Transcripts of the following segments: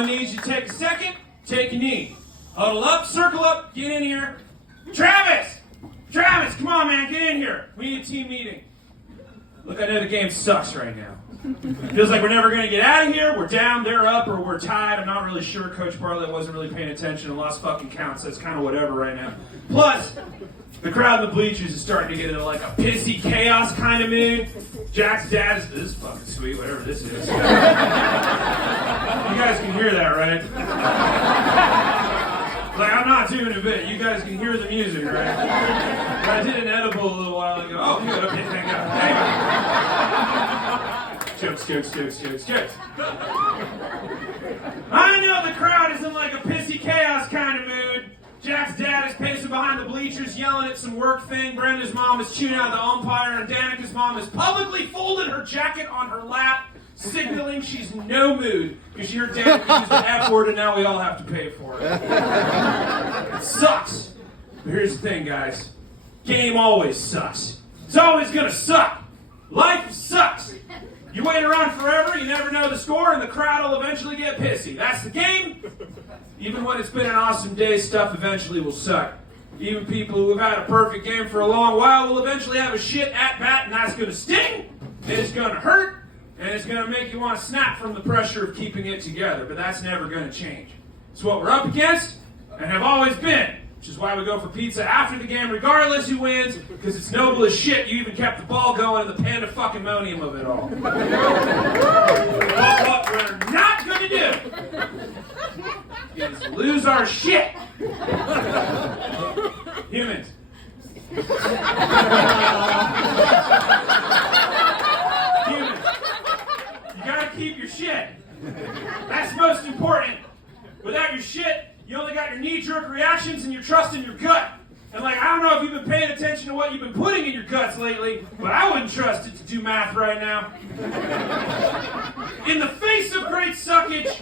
Everyone needs you to take a second, take a knee. Huddle up, circle up, get in here. Travis, come on, man, get in here. We need a team meeting. Look, I know the game sucks right now. Feels like we're never going to get out of here. We're down, they're up, or we're tied. I'm not really sure. Coach Bartlett wasn't really paying attention and lost fucking count, so it's kind of whatever right now. Plus, the crowd in the bleachers is starting to get into like a pissy chaos kind of mood. Jack's dad is, this is fucking sweet, whatever this is. You guys can hear that, right? Like, I'm not doing a bit. You guys can hear the music, right? I did an edible a little while ago. Oh, good. Okay, thank God. Jokes. I know the crowd is in like a pissy chaos kind of mood. Jack's dad is pacing behind the bleachers, yelling at some work thing. Brenda's mom is chewing out the umpire, and Danica's mom has publicly folded her jacket on her lap, signaling she's no mood because she heard Danica use the F word, and now we all have to pay for it. It sucks. But here's the thing, guys. Game always sucks. It's always gonna suck. Life sucks. You wait around forever, you never know the score, and the crowd will eventually get pissy. That's the game. Even when it's been an awesome day, stuff eventually will suck. Even people who have had a perfect game for a long while will eventually have a shit at bat, and that's going to sting, and it's going to hurt, and it's going to make you want to snap from the pressure of keeping it together. But that's never going to change. It's what we're up against, and have always been. Which is why we go for pizza after the game, regardless who wins, because it's noble as shit you even kept the ball going and the panda-fucking-monium of it all. But what we're not going to do is lose our shit. Humans. Humans. You gotta keep your shit. That's most important. Without your shit, you only got your knee-jerk reactions and your trust in your gut. And like, I don't know if you've been paying attention to what you've been putting in your guts lately, but I wouldn't trust it to do math right now. In the face of great suckage,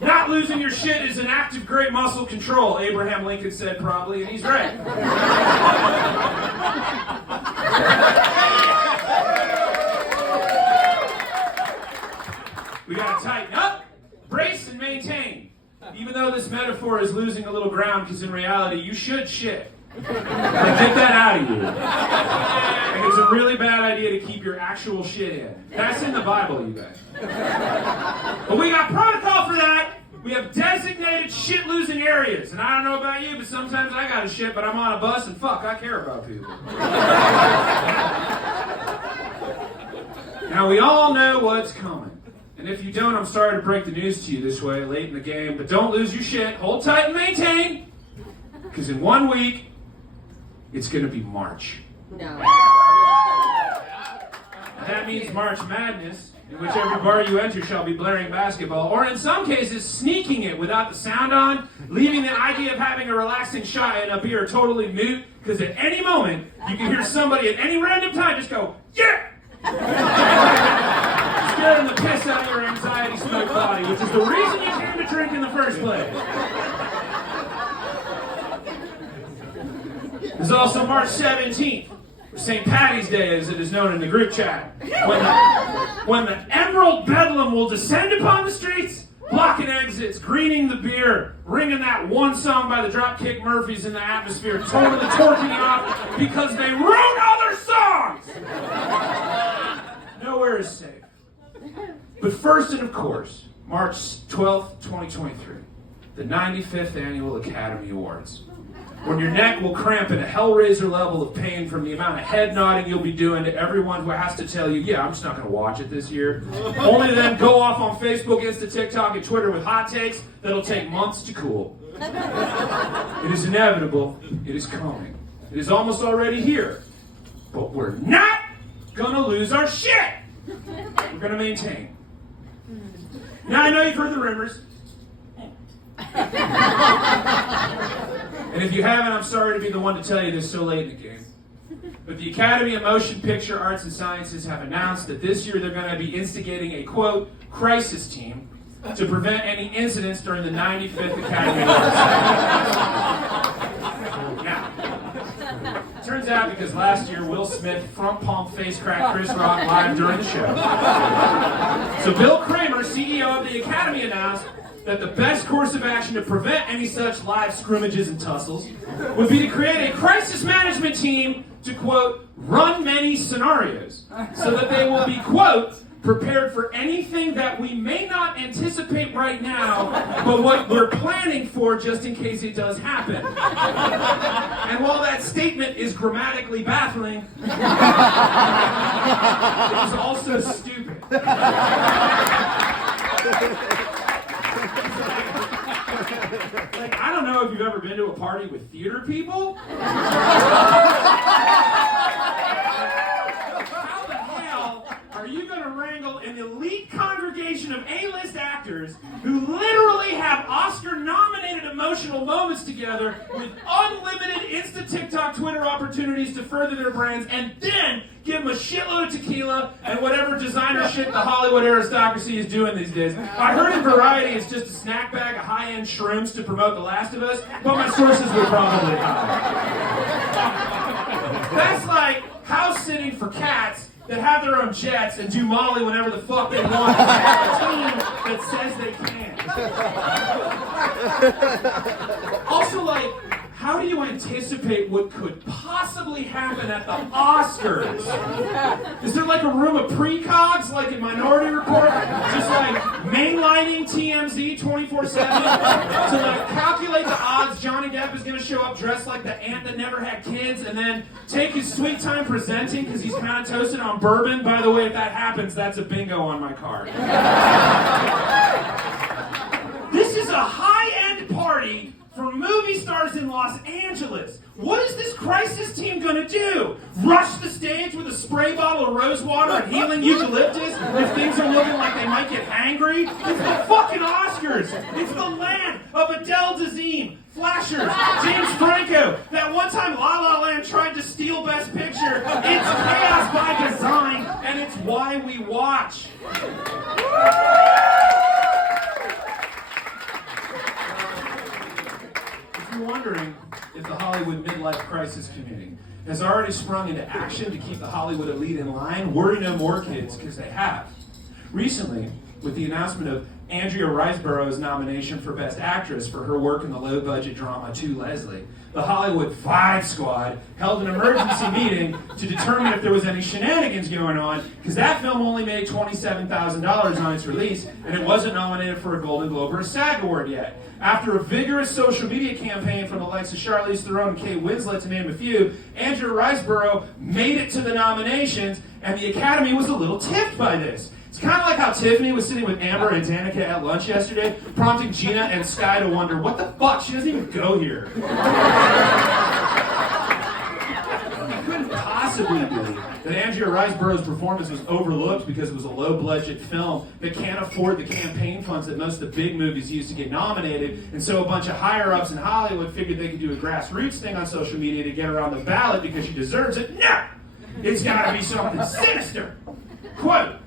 not losing your shit is an act of great muscle control, Abraham Lincoln said probably, and he's right. We gotta tighten up, brace, and maintain. Even though this metaphor is losing a little ground, because in reality, you should shit. Like, get that out of you. Like, it's a really bad idea to keep your actual shit in. That's in the Bible, you guys. But we got protocol for that. We have designated shit-losing areas. And I don't know about you, but sometimes I gotta shit, but I'm on a bus, and fuck, I care about people. Now, we all know what's coming. And if you don't, I'm sorry to break the news to you this way, late in the game, but don't lose your shit. Hold tight and maintain. Because in 1 week, it's going to be March. No. That means March Madness, in which every bar you enter shall be blaring basketball, or in some cases, sneaking it without the sound on, leaving the idea of having a relaxing shot and a beer totally moot, because at any moment, you can hear somebody at any random time just go, yeah! Scaring the piss out of your anxiety-smoked body, which is the reason you came to drink in the first place. There's also March 17th, or St. Patty's Day as it is known in the group chat, when the Emerald Bedlam will descend upon the streets, blocking exits, greening the beer, ringing that one song by the Dropkick Murphys in the atmosphere, totally torquing you off because they ruined other songs! Nowhere is safe. But first and of course, March 12th, 2023, the 95th Annual Academy Awards. When your neck will cramp in a hellraiser level of pain from the amount of head nodding you'll be doing to everyone who has to tell you, yeah, I'm just not going to watch it this year. Only to then go off on Facebook, Insta, TikTok, and Twitter with hot takes that'll take months to cool. It is inevitable. It is coming. It is almost already here. But we're not going to lose our shit. We're going to maintain. Now, I know you've heard the rumors. And if you haven't, I'm sorry to be the one to tell you this so late in the game. But the Academy of Motion Picture Arts and Sciences have announced that this year they're going to be instigating a, quote, crisis team to prevent any incidents during the 95th Academy Awards. Now, turns out because last year Will Smith front pump face cracked Chris Rock live during the show. So Bill Kramer, CEO of the Academy, announced that the best course of action to prevent any such live scrimmages and tussles would be to create a crisis management team to, quote, run many scenarios so that they will be, quote, prepared for anything that we may not anticipate right now, but what we're planning for just in case it does happen. And while that statement is grammatically baffling, it is also stupid. Like, I don't know if you've ever been to a party with theater people. How the hell are you going to wrangle an elite congregation of A-list actors who literally have Oscar-nominated emotional moments together with unlimited Insta, TikTok, Twitter opportunities to further their brands, and then give them a shitload of tequila and whatever designer shit the Hollywood aristocracy is doing these days? I heard in Variety it's just a snack bag of high-end shrooms to promote The Last of Us, but my sources would probably lie. That's like house sitting for cats that have their own jets and do Molly whenever the fuck they want and have a team that says they can. Also, like, how do you anticipate what could possibly happen at the Oscars? Is there like a room of precogs like in Minority Report? Just like mainlining TMZ 24/7 to like calculate the odds Johnny Depp is going to show up dressed like the aunt that never had kids and then take his sweet time presenting because he's kind of toasted on bourbon. By the way, if that happens, that's a bingo on my card. This is a high-end party for movie stars in Los Angeles. What is this crisis team gonna do? Rush the stage with a spray bottle of rose water and healing eucalyptus if things are looking like they might get hangry? It's the fucking Oscars. It's the land of Adele Dazeem, Flashers, James Franco. That one time La La Land tried to steal Best Picture. It's chaos by design, and it's why we watch. If you're wondering if the Hollywood Midlife Crisis Committee has already sprung into action to keep the Hollywood elite in line, worry no more, kids, because they have. Recently, with the announcement of Andrea Riseborough's nomination for Best Actress for her work in the low-budget drama To Leslie, the Hollywood Five Squad held an emergency meeting to determine if there was any shenanigans going on, because that film only made $27,000 on its release, and it wasn't nominated for a Golden Globe or a SAG Award yet. After a vigorous social media campaign from the likes of Charlize Theron and Kate Winslet, to name a few, Andrea Riseborough made it to the nominations, and the Academy was a little tipped by this. It's kind of like how Tiffany was sitting with Amber and Danica at lunch yesterday, prompting Gina and Sky to wonder, what the fuck? She doesn't even go here. I couldn't possibly believe that Andrea Riseborough's performance was overlooked because it was a low-budget film that can't afford the campaign funds that most of the big movies use to get nominated, and so a bunch of higher-ups in Hollywood figured they could do a grassroots thing on social media to get her on the ballot because she deserves it. No! It's gotta be something sinister. Quote,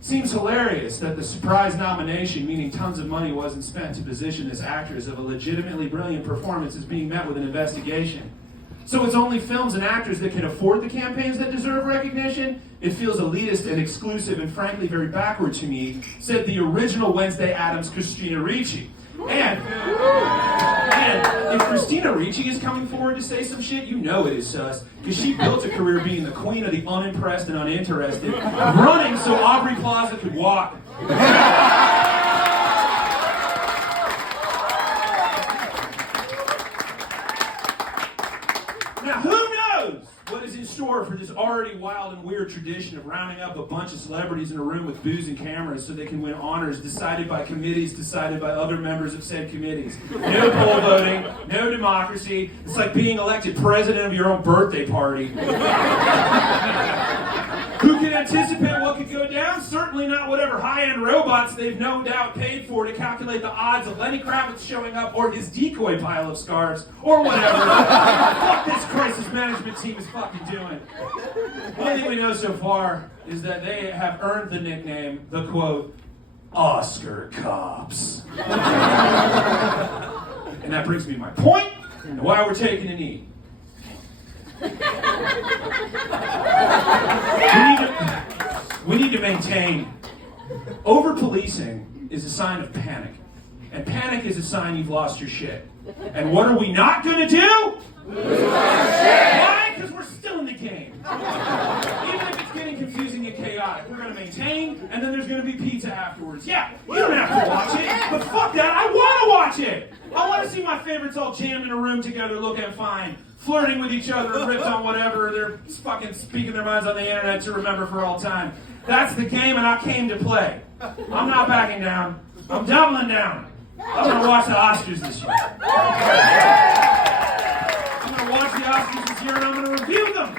seems hilarious that the surprise nomination, meaning tons of money, wasn't spent to position this actress of a legitimately brilliant performance as being met with an investigation. So it's only films and actors that can afford the campaigns that deserve recognition? It feels elitist and exclusive and frankly very backward to me, said the original Wednesday Addams Christina Ricci. And if Christina Ricci is coming forward to say some shit, you know it is sus, because she built a career being the queen of the unimpressed and uninterested, running so Aubrey Plaza could walk. Now, who knows what is in store for this already wild and weird tradition of rounding up a bunch of celebrities in a room with booze and cameras so they can win honors decided by committees decided by other members of said committees. No poll voting, no democracy. It's like being elected president of your own birthday party. Who can anticipate what could go down? Certainly not whatever high-end robots they've no doubt paid for to calculate the odds of Lenny Kravitz showing up or his decoy pile of scarves or whatever. What this crisis management team is fucking doing. One thing we know so far is that they have earned the nickname, the quote, Oscar Cops. And that brings me to my point and why we're taking a knee. We need to maintain. Over-policing is a sign of panic. And panic is a sign you've lost your shit. And what are we not going to do? Lose our shit. Why? Because we're still in the game. Even if it's getting confusing and chaotic, we're going to maintain, and then there's going to be pizza afterwards. Yeah, you don't have to watch it, but fuck that, I want to watch it. I want to see my favorites all jammed in a room together looking fine, flirting with each other, ripped on whatever, they're fucking speaking their minds on the internet to remember for all time. That's the game, and I came to play. I'm not backing down. I'm doubling down. I'm going to watch the Oscars this year. I'm going to watch the Oscars this year, and I'm going to review them.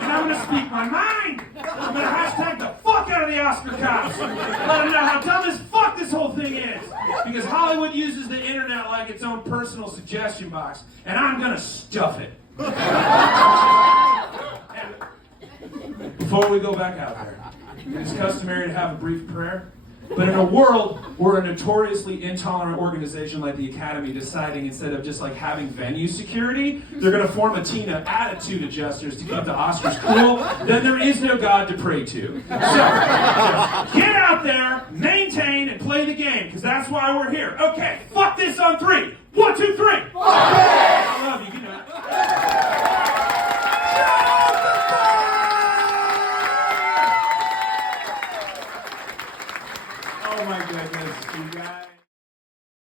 And I'm going to speak my mind. I'm going to hashtag the fuck out of the Oscar cops. Let them know how dumb as fuck this whole thing is. Because Hollywood uses the internet like its own personal suggestion box. And I'm going to stuff it. And before we go back out there, it's customary to have a brief prayer. But in a world where a notoriously intolerant organization like the Academy deciding instead of just like having venue security, they're going to form a team of attitude adjusters to keep the Oscars cool, then there is no God to pray to. So, get out there, maintain, and play the game, because that's why we're here. Okay, fuck this on 3. 1, 2, 3.